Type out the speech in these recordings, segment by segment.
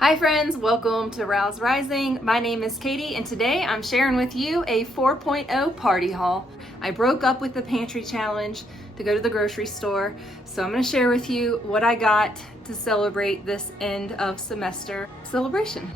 Hi friends, welcome to Rouse Rising. My name is Katie and today I'm sharing with you a 4.0 party haul. I broke up with the Pantry challenge to go to the grocery store, so I'm going to share with you what I got to celebrate this end of semester celebration.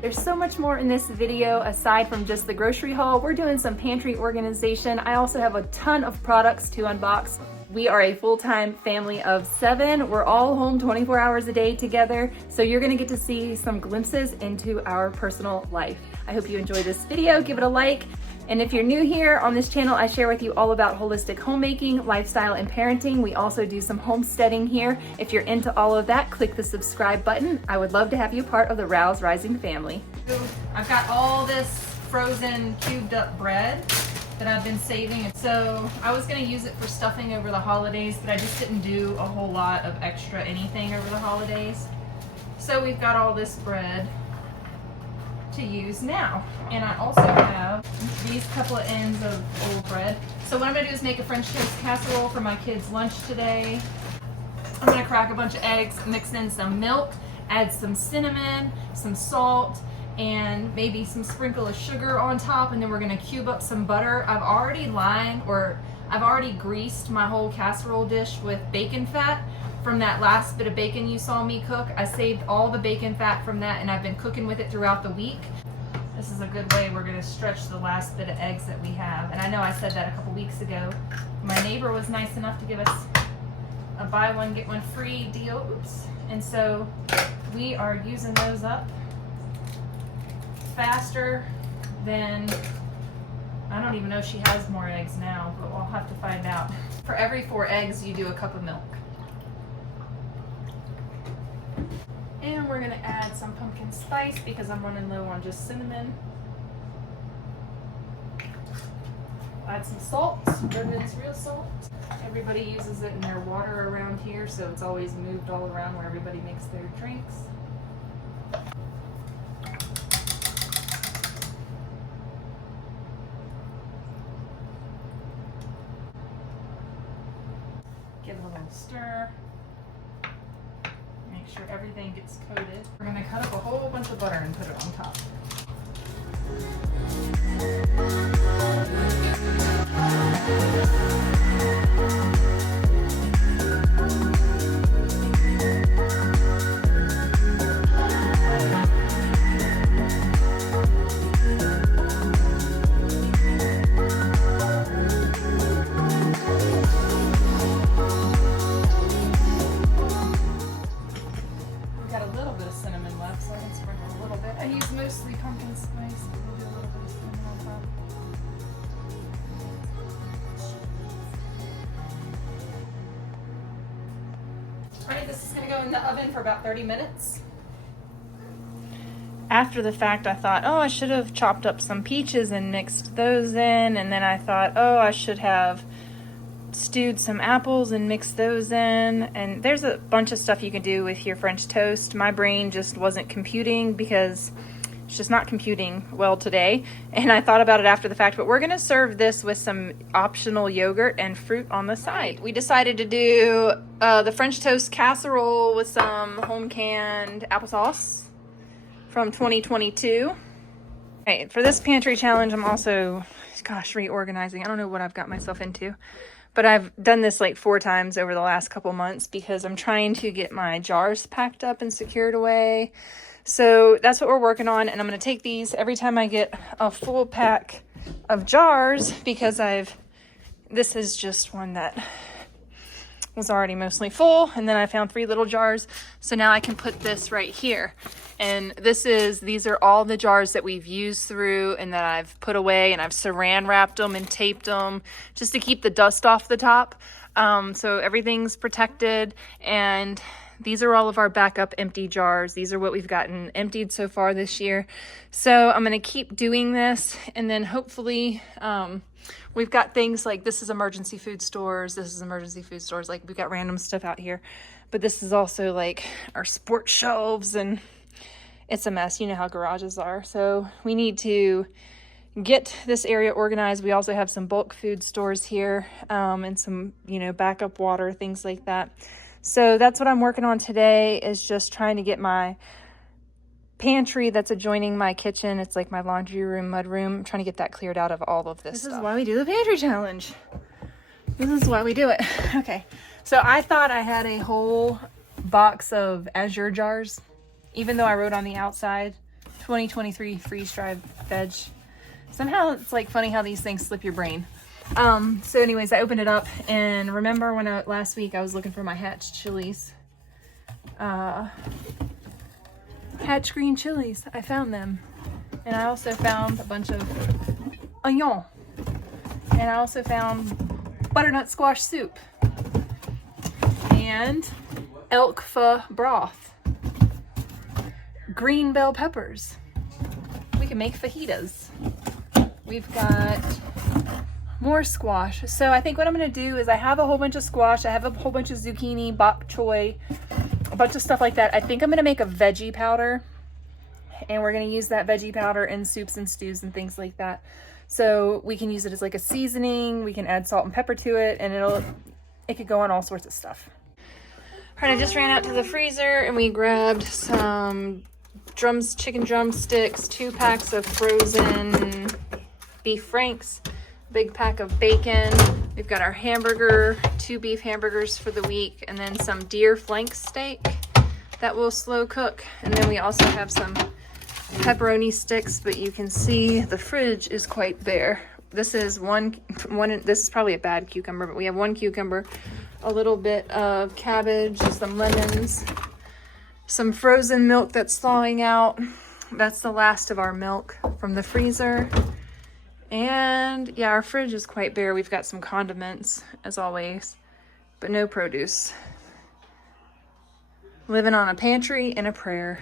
There's so much more in this video aside from just the grocery haul. We're doing some pantry organization. I also have a ton of products to unbox. We are a full-time family of 7. We're all home 24 hours a day together, so you're gonna get to see some glimpses into our personal life. I hope you enjoy this video. Give it a like. And if you're new here on this channel, I share with you all about holistic homemaking, lifestyle, and parenting. We also do some homesteading here. If you're into all of that, click the subscribe button. I would love to have you part of the Rouse Rising family. I've got all this frozen cubed up bread that I've been saving. So I was gonna use it for stuffing over the holidays, but I just didn't do a whole lot of extra anything over the holidays. So we've got all this bread to use now. And I also have these couple of ends of old bread. So what I'm gonna do is make a French toast casserole for my kids' lunch today. I'm gonna crack a bunch of eggs, mix in some milk, add some cinnamon, some salt, and maybe some sprinkle of sugar on top, and then we're gonna cube up some butter. I've already greased my whole casserole dish with bacon fat from that last bit of bacon you saw me cook. I saved all the bacon fat from that, and I've been cooking with it throughout the week. This is a good way we're gonna stretch the last bit of eggs that we have. And I know I said that a couple weeks ago. My neighbor was nice enough to give us a buy one, get one free deal. Oops. And so we are using those up faster than, I don't even know if she has more eggs now, but we'll have to find out. For every 4 eggs, you do a cup of milk. And we're gonna add some pumpkin spice because I'm running low on just cinnamon. Add some salt, Redmond's real salt. Everybody uses it in their water around here, so it's always moved all around where everybody makes their drinks. Give it a little stir. Make sure everything gets coated. We're gonna cut up a whole bunch of butter and put it on top. I use mostly pumpkin spice, but we'll do a little bit of cinnamon on top. Alright, this is going to go in the oven for about 30 minutes. After the fact, I thought, oh, I should have chopped up some peaches and mixed those in. And then I thought, oh, I should have stewed some apples and mixed those in. And there's a bunch of stuff you can do with your French toast. My brain just wasn't computing because it's just not computing well today. And I thought about it after the fact, but we're gonna serve this with some optional yogurt and fruit on the side. We decided to do the French toast casserole with some home canned applesauce from 2022. Okay, for this pantry challenge, I'm also, reorganizing. I don't know what I've got myself into. But I've done this like 4 times over the last couple months because I'm trying to get my jars packed up and secured away. So that's what we're working on. And I'm going to take these every time I get a full pack of jars because this is just one that was already mostly full. And then I found 3 little jars. So now I can put this right here. And these are all the jars that we've used through and that I've put away, and I've saran wrapped them and taped them just to keep the dust off the top. So everything's protected, and these are all of our backup empty jars. These are what we've gotten emptied so far this year. So I'm going to keep doing this, and then hopefully we've got things like this is emergency food stores. This is emergency food stores. Like we've got random stuff out here, but this is also like our sports shelves, and it's a mess. You know how garages are. So we need to get this area organized. We also have some bulk food stores here, and some, backup water, things like that. So that's what I'm working on today, is just trying to get my pantry that's adjoining my kitchen. It's like my laundry room, mud room. I'm trying to get that cleared out of all of this stuff. This is why we do the pantry challenge. This is why we do it. Okay, so I thought I had a whole box of Azure jars, even though I wrote on the outside 2023 freeze-dried veg. Somehow it's like funny how these things slip your brain. So anyways, I opened it up, and remember when last week I was looking for my hatch chilies, hatch green chilies. I found them, and I also found a bunch of onion, and I also found butternut squash soup and elk pho broth, green bell peppers. We can make fajitas. We've got more squash. So I think what I'm going to do is I have a whole bunch of squash. I have a whole bunch of zucchini, bok choy, a bunch of stuff like that. I think I'm going to make a veggie powder, and we're going to use that veggie powder in soups and stews and things like that. So we can use it as like a seasoning. We can add salt and pepper to it, and it could go on all sorts of stuff. All right, I just ran out to the freezer and we grabbed some chicken drumsticks, 2 packs of frozen beef franks, big pack of bacon. We've got our hamburger, 2 beef hamburgers for the week, and then some deer flank steak that will slow cook. And then we also have some pepperoni sticks, but you can see the fridge is quite bare. This is this is probably a bad cucumber, but we have 1 cucumber, a little bit of cabbage, some lemons, some frozen milk that's thawing out. That's the last of our milk from the freezer. And yeah, our fridge is quite bare. We've got some condiments as always, but no produce. Living on a pantry and a prayer.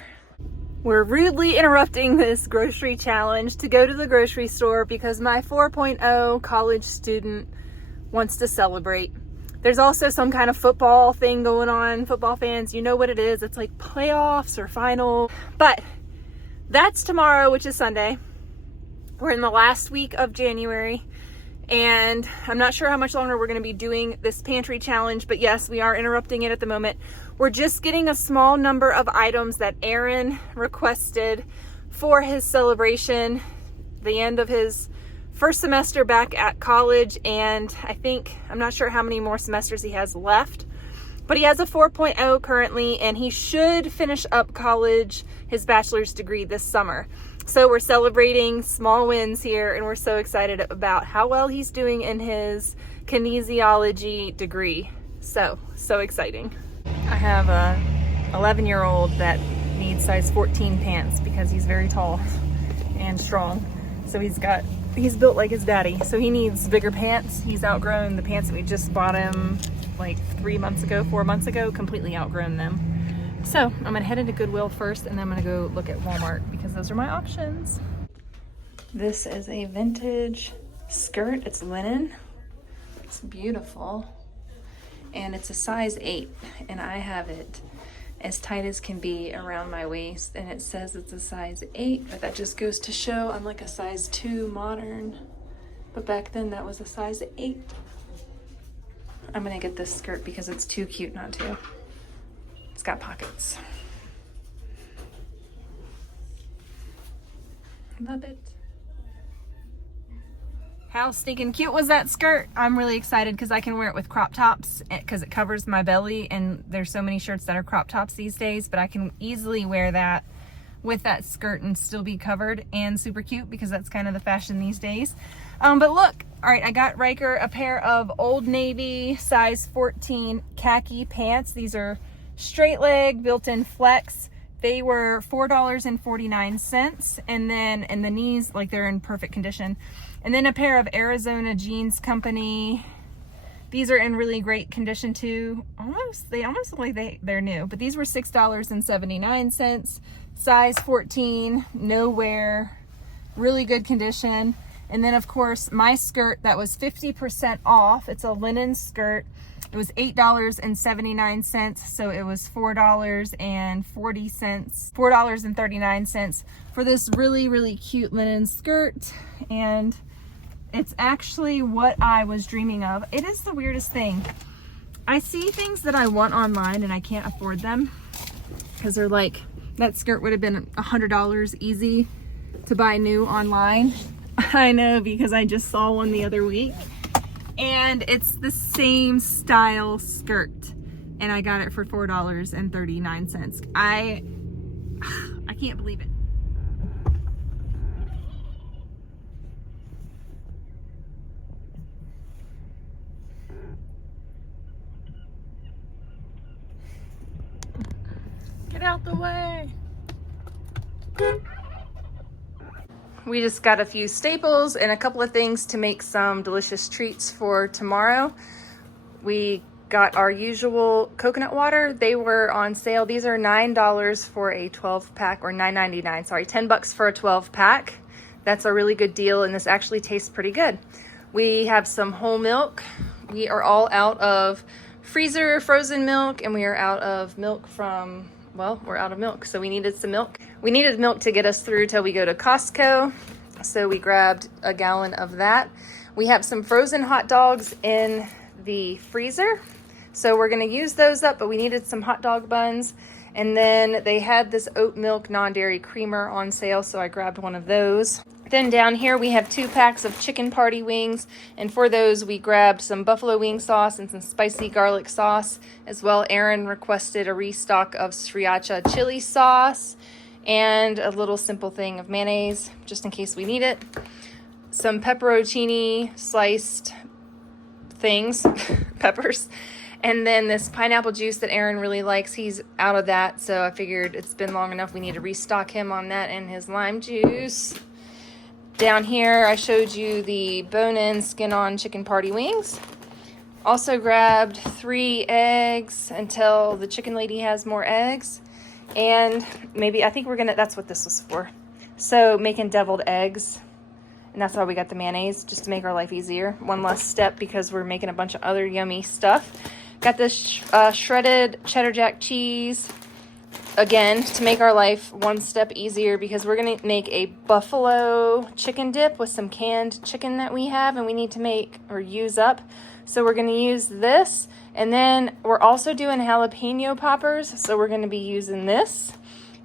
We're rudely interrupting this grocery challenge to go to the grocery store because my 4.0 college student wants to celebrate. There's also some kind of football thing going on. Football fans, you know what it is. It's like playoffs or final. But that's tomorrow, which is Sunday. We're in the last week of January, and I'm not sure how much longer we're going to be doing this pantry challenge, but yes, we are interrupting it at the moment. We're just getting a small number of items that Aaron requested for his celebration, the end of his first semester back at college, and I'm not sure how many more semesters he has left, but he has a 4.0 currently, and he should finish up college, his bachelor's degree this summer. So we're celebrating small wins here, and we're so excited about how well he's doing in his kinesiology degree. So exciting. I have a 11-year-old that needs size 14 pants because he's very tall and strong. So he's built like his daddy. So he needs bigger pants. He's outgrown the pants that we just bought him like 4 months ago, completely outgrown them. So I'm gonna head into Goodwill first, and then I'm gonna go look at Walmart because those are my options. This is a vintage skirt. It's linen. It's beautiful. And it's a size 8, and I have it as tight as can be around my waist, and it says it's a size 8, but that just goes to show I'm like a size 2 modern, but back then that was a size 8. I'm gonna get this skirt because it's too cute not to. It's got pockets. Love it. How stinking cute was that skirt? I'm really excited because I can wear it with crop tops because it covers my belly, and there's so many shirts that are crop tops these days, but I can easily wear that with that skirt and still be covered and super cute because that's kind of the fashion these days. But look, all right, I got Riker a pair of Old Navy size 14 khaki pants. These are straight leg, built-in flex. They were $4.49, and the knees, like, they're in perfect condition. And then a pair of Arizona Jeans Company. These are in really great condition too. They almost look like they're new, but these were $6.79, size 14, no wear, really good condition. And then of course my skirt that was 50% off. It's a linen skirt. It was $8.79, so it was $4.39 for this really, really cute linen skirt. And it's actually what I was dreaming of. It is the weirdest thing. I see things that I want online and I can't afford them because they're like, that skirt would have been $100 easy to buy new online. I know, because I just saw one the other week. And it's the same style skirt, and I got it for $4.39. I can't believe it. Get out the way. We just got a few staples and a couple of things to make some delicious treats for tomorrow. We got our usual coconut water. They were on sale. These are $9 for a 12 pack, or $9.99, sorry, $10 for a 12 pack. That's a really good deal, and this actually tastes pretty good. We have some whole milk. We are all out of freezer frozen milk, and we are out of milk from, well, we're out of milk, so we needed some milk. We needed milk to get us through till we go to Costco, so we grabbed a gallon of that. We have some frozen hot dogs in the freezer, so we're gonna use those up, but we needed some hot dog buns. And then they had this oat milk non-dairy creamer on sale, so I grabbed one of those. Then down here we have 2 packs of chicken party wings, and for those we grabbed some buffalo wing sauce and some spicy garlic sauce as well. Aaron requested a restock of sriracha chili sauce and a little simple thing of mayonnaise just in case we need it. Some pepperoncini sliced things, peppers, and then this pineapple juice that Aaron really likes. He's out of that, so I figured it's been long enough. We need to restock him on that and his lime juice. Down here, I showed you the bone-in, skin-on chicken party wings. Also grabbed 3 eggs until the chicken lady has more eggs. And maybe, I think we're gonna, that's what this was for. So making deviled eggs. And that's why we got the mayonnaise, just to make our life easier. One less step because we're making a bunch of other yummy stuff. Got this shredded cheddar jack cheese. Again, to make our life one step easier, because we're gonna make a buffalo chicken dip with some canned chicken that we have and we need to make or use up. So we're gonna use this, and then we're also doing jalapeno poppers, so we're gonna be using this.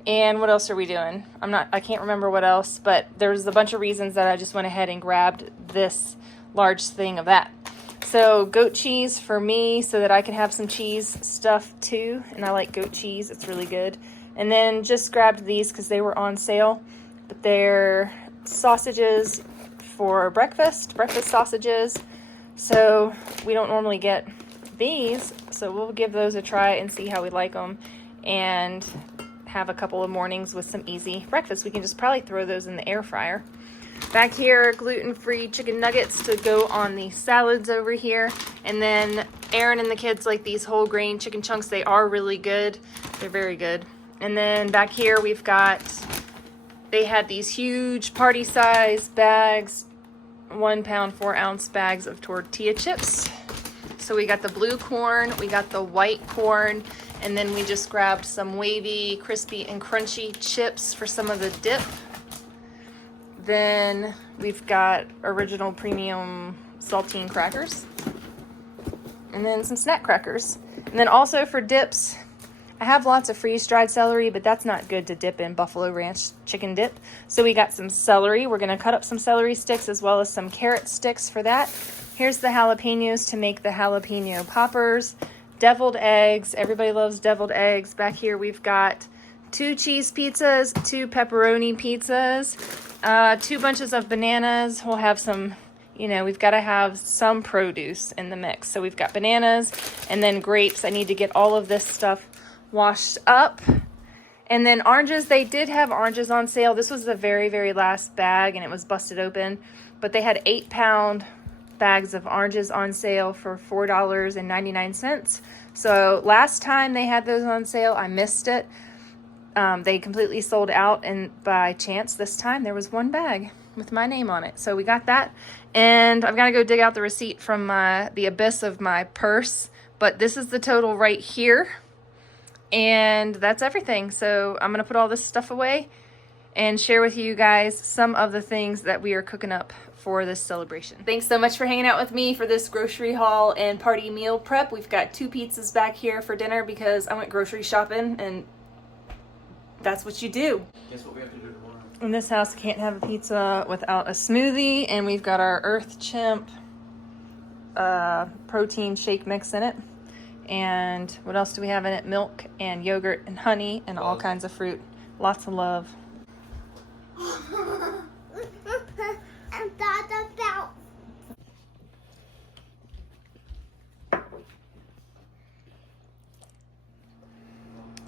And what else are we doing? I can't remember what else, but there's a bunch of reasons that I just went ahead and grabbed this large thing of that. So goat cheese for me, so that I can have some cheese stuff too. And I like goat cheese, it's really good. And then just grabbed these because they were on sale. But they're sausages for breakfast sausages. So we don't normally get these, so we'll give those a try and see how we like them. And have a couple of mornings with some easy breakfast. We can just probably throw those in the air fryer. Back here, gluten-free chicken nuggets to go on the salads over here. And then Aaron and the kids like these whole grain chicken chunks. They are really good. They're very good. And then back here we've got, they had these huge party size bags, 1 pound, 4 ounce bags of tortilla chips. So we got the blue corn, we got the white corn, and then we just grabbed some wavy, crispy, and crunchy chips for some of the dip. Then we've got original premium saltine crackers. And then some snack crackers. And then also for dips, I have lots of freeze-dried celery, but that's not good to dip in Buffalo Ranch chicken dip. So we got some celery. We're gonna cut up some celery sticks as well as some carrot sticks for that. Here's the jalapenos to make the jalapeno poppers. Deviled eggs. Everybody loves deviled eggs. Back here we've got 2 cheese pizzas, 2 pepperoni pizzas, 2 bunches of bananas. We'll have some, you know, we've got to have some produce in the mix. So we've got bananas and then grapes. I need to get all of this stuff washed up. And then oranges. They did have oranges on sale. This was the very, very last bag and it was busted open. But they had 8-pound bags of oranges on sale for $4.99. So last time they had those on sale, I missed it. They completely sold out, and by chance this time there was 1 bag. with my name on it. So we got that, and I've got to go dig out the receipt from the abyss of my purse, but this is the total right here, and that's everything. So I'm gonna put all this stuff away and share with you guys some of the things that we are cooking up for this celebration. Thanks so much for hanging out with me for this grocery haul and party meal prep. We've got 2 pizzas back here for dinner because I went grocery shopping, and that's what you do. Guess what we have to do tomorrow? In this house, can't have a pizza without a smoothie, and we've got our Earth Chimp protein shake mix in it. And what else do we have in it? Milk and yogurt and honey and all kinds of fruit. Lots of love.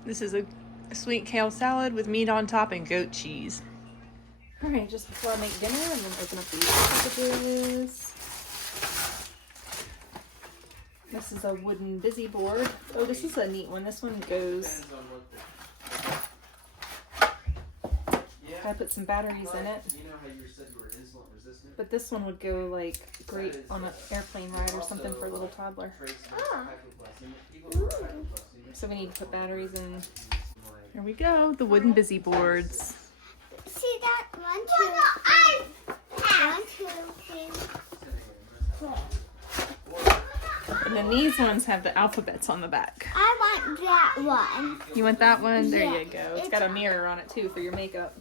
This is a sweet kale salad with meat on top and goat cheese. All right, just before I make dinner, I'm gonna open up these packages. This is a wooden busy board. Oh, this is a neat one. This one goes. I put some batteries in it. You know how you said you were insulin resistant? But this one would go like great on an airplane ride or something for a little toddler. So we need to put batteries in. Here we go, the wooden busy boards. See that? 1, 2, 3. And then these ones have the alphabets on the back. I want that one. You want that one? There Yeah. you go. It's got a mirror on it too for your makeup.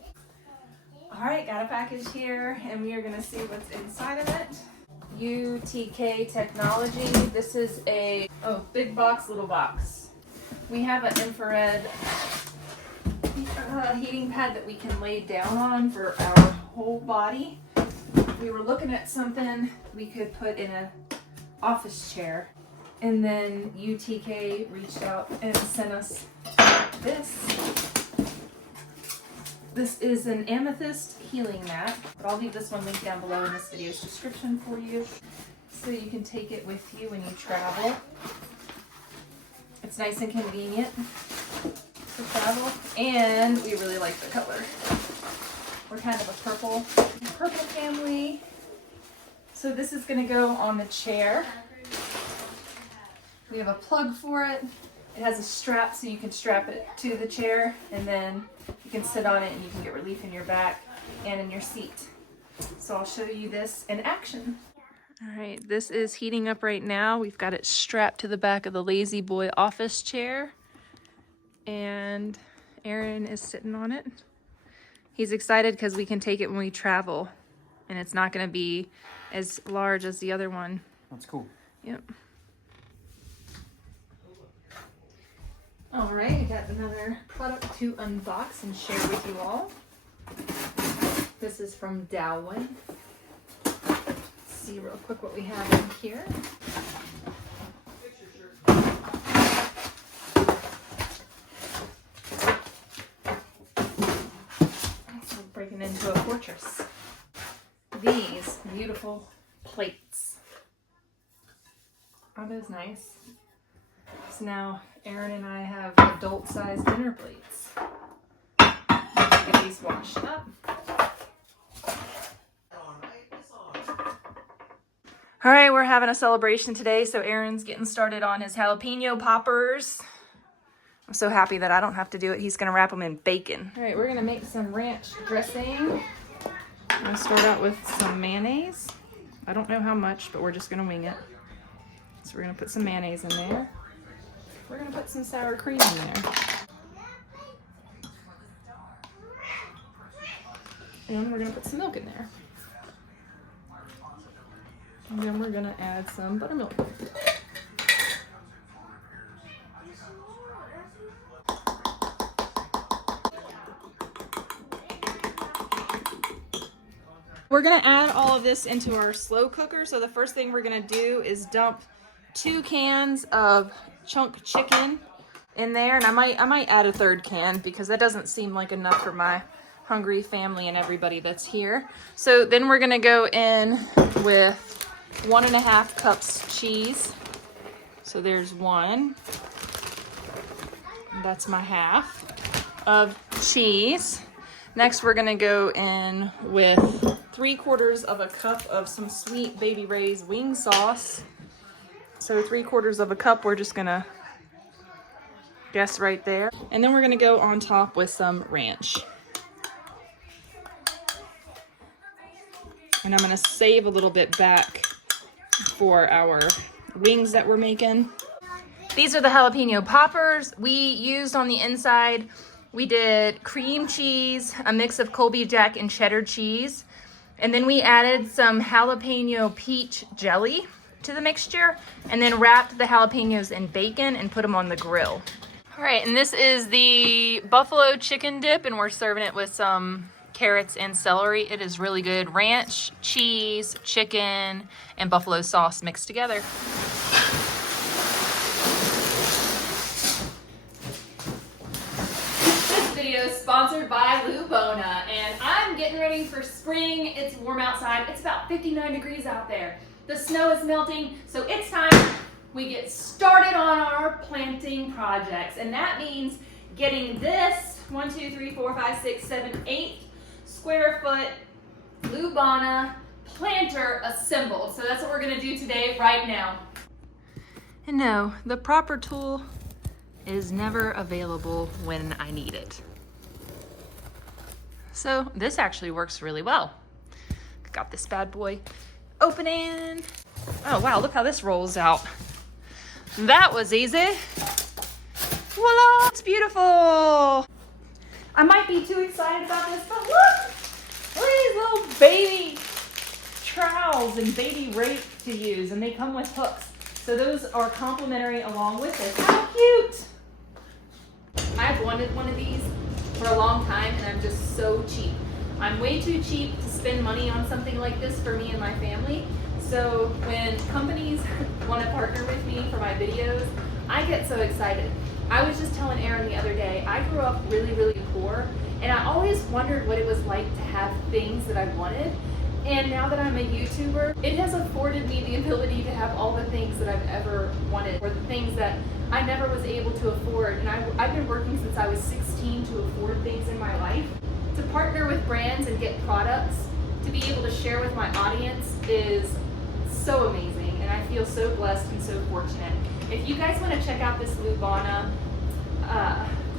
All right, got a package here, and we are gonna see what's inside of it. UTK Technology. This is a, big box, little box. We have an infrared heating pad that we can lay down on for our whole body. We were looking at something we could put in a office chair, and then UTK reached out and sent us this. This is an amethyst healing mat, but I'll leave this one linked down below in this video's description for you, so you can take it with you when you travel. It's nice and convenient for travel, and we really like the color. We're kind of a purple family. So this is gonna go on the chair. We have a plug for it. It has a strap so you can strap it to the chair, and then you can sit on it and you can get relief in your back and in your seat. So I'll show you this in action. All right, this is heating up right now. We've got it strapped to the back of the Lazy Boy office chair, and Aaron is sitting on it. He's excited because we can take it when we travel, and it's not going to be as large as the other one. That's cool. Yep. All right, I got another product to unbox and share with you all. This is from Darwin. Let's see real quick what we have in here. So breaking into a fortress. These beautiful plates. Are those nice? So now Aaron and I have adult-sized dinner plates. Get these washed up. All right, we're having a celebration today, so Aaron's getting started on his jalapeno poppers. I'm so happy that I don't have to do it. He's gonna wrap them in bacon. All right, we're gonna make some ranch dressing. I'm gonna start out with some mayonnaise. I don't know how much, but we're just gonna wing it. So we're gonna put some mayonnaise in there. We're gonna put some sour cream in there. And we're gonna put some milk in there. And then we're gonna add some buttermilk. We're gonna add all of this into our slow cooker. So the first thing we're gonna do is dump 2 cans of chunk chicken in there, and I might add a 3rd can because that doesn't seem like enough for my hungry family and everybody that's here. So then we're gonna go in with 1.5 cups cheese. So there's 1. That's my half of cheese. Next, we're gonna go in with 3/4 of a cup of some sweet Baby Ray's wing sauce. So 3/4 of a cup, we're just gonna guess right there. And then we're gonna go on top with some ranch. And I'm gonna save a little bit back for our wings that we're making. These are the jalapeno poppers. We used on the inside, we did cream cheese, a mix of Colby Jack and cheddar cheese. And then we added some jalapeno peach jelly to the mixture and then wrapped the jalapenos in bacon and put them on the grill. All right, and this is the buffalo chicken dip, and we're serving it with some carrots and celery. It is really good. Ranch, cheese, chicken, and buffalo sauce mixed together. This video is sponsored by Lubona, and I'm getting ready for spring. It's warm outside. It's about 59 degrees out there. The snow is melting, so it's time we get started on our planting projects. And that means getting this 1, 2, 3, 4, 5, 6, 7, 8 square foot Lubona planter assembled. So that's what we're gonna do today, right now. And no, the proper tool is never available when I need it. So this actually works really well. Got this bad boy opening. Oh wow, look how this rolls out. That was easy. Voila, it's beautiful. I might be too excited about this, but look at these little baby trowels and baby rake to use, and they come with hooks. So those are complimentary along with this. How cute. I've wanted one of these for a long time, and I'm just so cheap. I'm way too cheap to spend money on something like this for me and my family. So when companies want to partner with me for my videos, I get so excited. I was just telling Aaron the other day, I grew up really, really poor, and I always wondered what it was like to have things that I wanted. And now that I'm a YouTuber, it has afforded me the ability to have all the things that I've ever wanted, or the things that I never was able to afford. And I've been working since I was 16 to afford things in my life. To partner with brands and get products to be able to share with my audience is so amazing, and I feel so blessed and so fortunate. If you guys want to check out this Lubona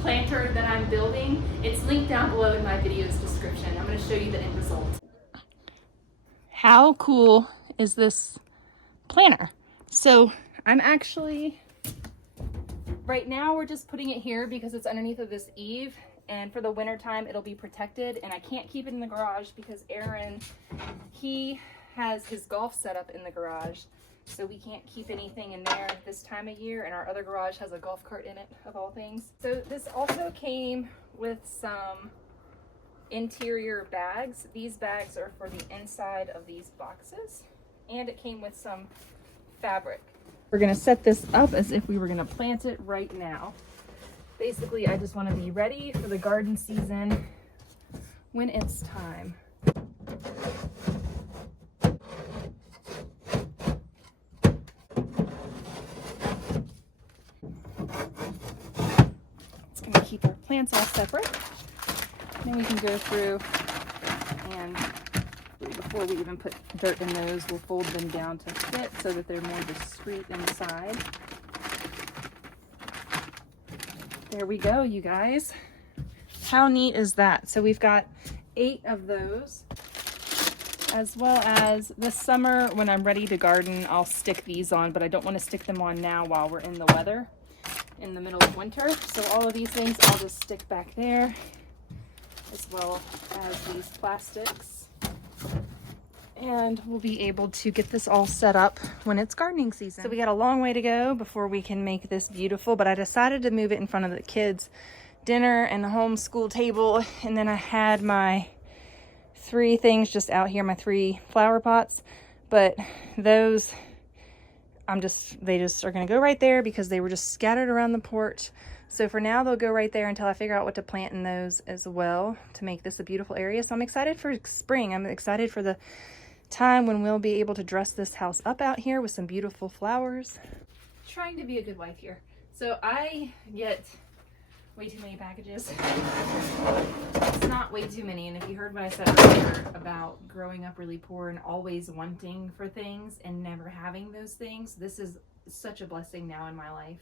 planter that I'm building, it's linked down below in my video's description. I'm going to show you the end result. How cool is this planter? So I'm actually, right now we're just putting it here because it's underneath of this eave, and for the winter time it'll be protected, and I can't keep it in the garage because Aaron, he has his golf set up in the garage, so we can't keep anything in there this time of year, and our other garage has a golf cart in it, of all things. So this also came with some interior bags. These bags are for the inside of these boxes, and it came with some fabric. We're gonna set this up as if we were gonna plant it right now. Basically, I just want to be ready for the garden season when it's time. It's going to keep our plants all separate. Then we can go through, and before we even put dirt in those, we'll fold them down to fit so that they're more discreet inside. There we go, you guys. How neat is that? So we've got 8 of those, as well as this summer when I'm ready to garden, I'll stick these on, but I don't want to stick them on now while we're in the weather, in the middle of winter. So all of these things I'll just stick back there, as well as these plastics. And we'll be able to get this all set up when it's gardening season. So we got a long way to go before we can make this beautiful, but I decided to move it in front of the kids' dinner and the homeschool table. And then I had my 3 things just out here, my 3 flower pots, but those they just are gonna go right there because they were just scattered around the porch. So for now, they'll go right there until I figure out what to plant in those as well to make this a beautiful area. So I'm excited for spring. I'm excited for the time when we'll be able to dress this house up out here with some beautiful flowers. Trying to be a good wife here. So I get way too many packages. It's not way too many, and if you heard what I said earlier about growing up really poor and always wanting for things and never having those things, this is such a blessing now in my life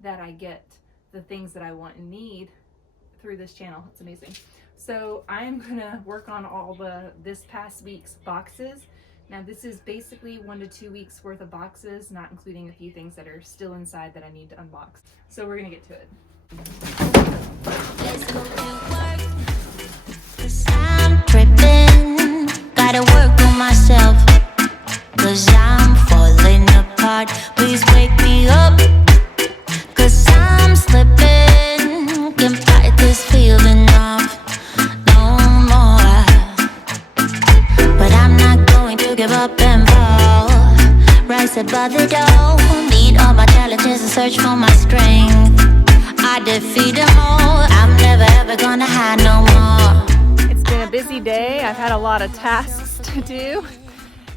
that I get the things that I want and need through this channel. It's amazing. So I'm gonna work on all this past week's boxes. Now this is basically 1 to 2 weeks worth of boxes, not including a few things that are still inside that I need to unbox. So we're gonna get to it. I'm tripping, gotta work on myself, 'cause I'm falling apart. Please wake me up, 'cause I'm slipping, can't fight this feeling off no more. But I'm not going to give up and fall, rise above the door, meet all my challenges and search for my strength. I defeat them all, I'm never ever gonna hide no more. It's been a busy day. I've had a lot of tasks to do,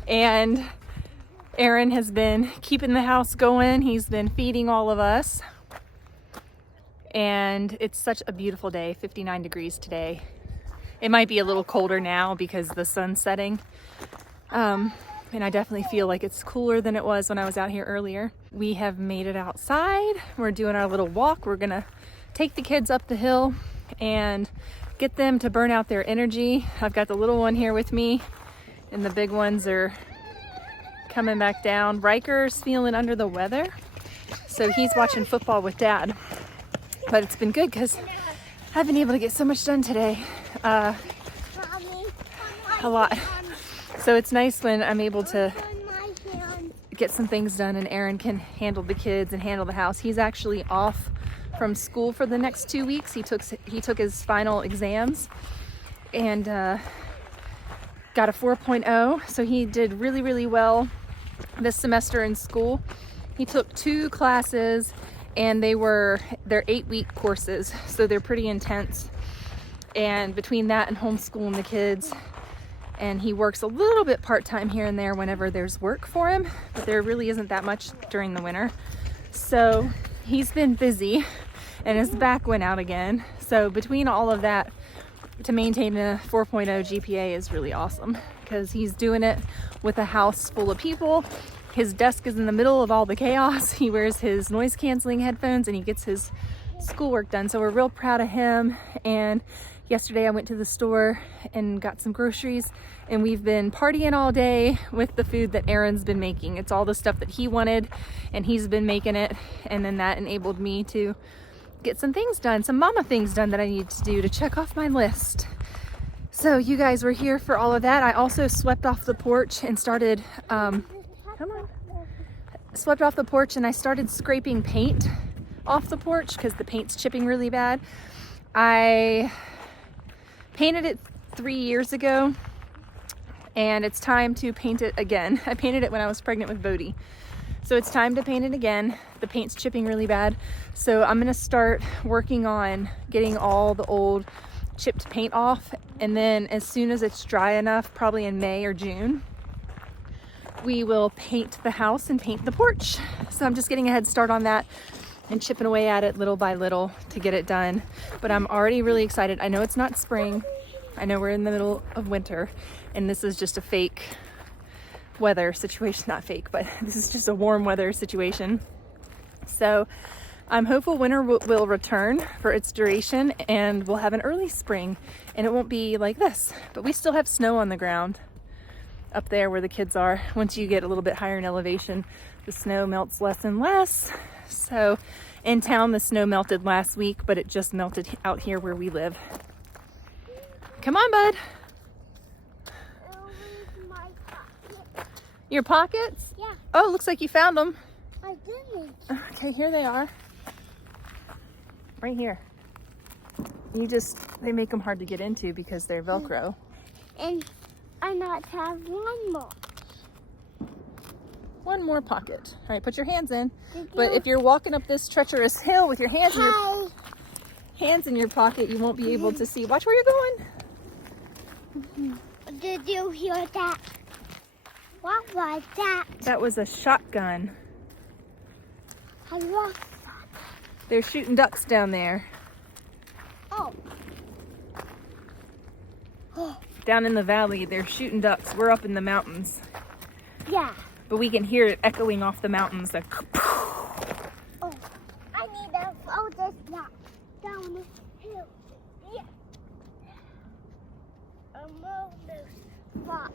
and Aaron has been keeping the house going. He's been feeding all of us, and it's such a beautiful day. 59 degrees today. It might be a little colder now because the sun's setting, and I definitely feel like it's cooler than it was when I was out here earlier. We have made it outside. We're doing our little walk. We're gonna take the kids up the hill and get them to burn out their energy. I've got the little one here with me, and the big ones are coming back down. Riker's feeling under the weather, so he's watching football with Dad. But it's been good because I've been able to get so much done today. A lot. So it's nice when I'm able to get some things done and Aaron can handle the kids and handle the house. He's actually off from school for the next 2 weeks. He took his final exams and got a 4.0. So he did really, really well this semester in school. He took 2 classes and they're 8-week courses. So they're pretty intense. And between that and homeschooling the kids, and he works a little bit part-time here and there whenever there's work for him, but there really isn't that much during the winter. So he's been busy and his back went out again. So between all of that, to maintain a 4.0 GPA is really awesome because he's doing it with a house full of people. His desk is in the middle of all the chaos. He wears his noise canceling headphones and he gets his schoolwork done. So we're real proud of him. And yesterday I went to the store and got some groceries, and we've been partying all day with the food that Aaron's been making. It's all the stuff that he wanted and he's been making it, and then that enabled me to get some things done, some mama things done that I need to do to check off my list. So you guys were here for all of that. I also swept off the porch and started swept off the porch and I started scraping paint off the porch because the paint's chipping really bad. I painted it 3 years ago and it's time to paint it again. I painted it when I was pregnant with Bodhi. So it's time to paint it again. The paint's chipping really bad. So I'm gonna start working on getting all the old chipped paint off, and then as soon as it's dry enough, probably in May or June, we will paint the house and paint the porch. So I'm just getting a head start on that and chipping away at it little by little to get it done. But I'm already really excited. I know it's not spring. I know we're in the middle of winter and this is just a fake weather situation. Not fake, but this is just a warm weather situation. So I'm hopeful winter will return for its duration and we'll have an early spring and it won't be like this. But we still have snow on the ground up there where the kids are. Once you get a little bit higher in elevation, the snow melts less and less. So in town, the snow melted last week, but it just melted out here where we live. Come on, bud. Your pockets? Yeah. Oh, looks like you found them. I didn't. Okay, here they are. Right here. They make them hard to get into because they're Velcro. And I not have one more. One more pocket. All right, put your hands in. Did But you- if you're walking up this treacherous hill with your hands in your Hi. hands in your pocket, you won't be able to see. Watch where you're going. Did you hear that? What was that? That was a shotgun. I lost They're shooting ducks down there. Oh. Down in the valley, they're shooting ducks. We're up in the mountains. Yeah. But we can hear it echoing off the mountains. Like, Oh, I need to throw this down the hill. Yeah. Almost spot.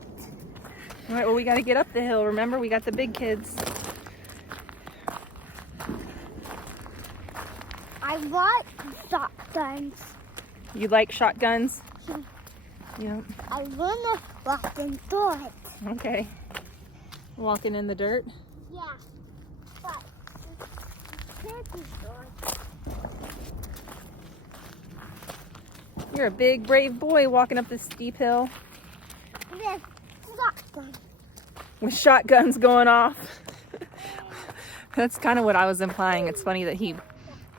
all right, well, we got to get up the hill. Remember, we got the big kids. I want shotguns. You like shotguns? Yeah. I want to walk into it. Okay. Walking in the dirt. Yeah. But candy store. You're a big, brave boy walking up this steep hill With shotgun. with shotguns going off. That's kind of what I was implying. It's funny that he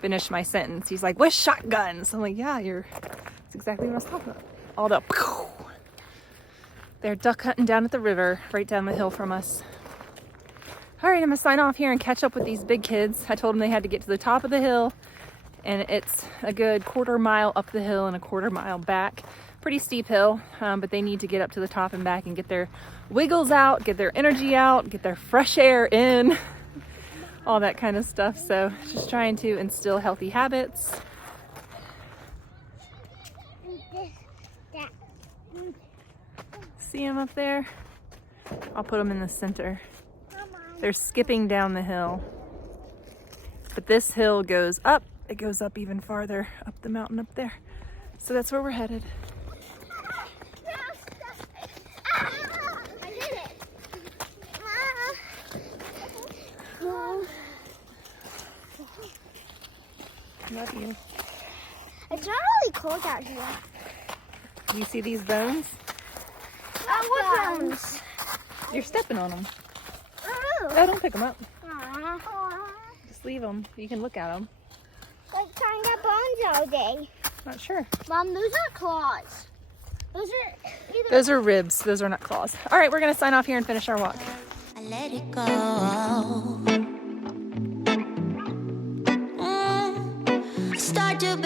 finished my sentence. He's like, with shotguns. I'm like, yeah, that's exactly what I was talking about. All the they're duck hunting down at the river, right down the hill from us. All right, I'm gonna sign off here and catch up with these big kids. I told them they had to get to the top of the hill, and it's a good 1/4 mile up the hill and a 1/4 mile back. Pretty steep hill, but they need to get up to the top and back and get their wiggles out, get their energy out, get their fresh air in, all that kind of stuff. So just trying to instill healthy habits. See them up there? I'll put them in the center. They're skipping down the hill. But this hill goes up. It goes up even farther up the mountain up there. So that's where we're headed. Love you. It's not really cold out here. You see these bones? What bones? You're stepping on them. Oh. Oh, don't pick them up. Aw. Just leave them. You can look at them. Like trying to get bones all day. Not sure. Mom, those are claws. Those are either. Those are ribs. Those are not claws. All right, we're going to sign off here and finish our walk. I let it go. Start to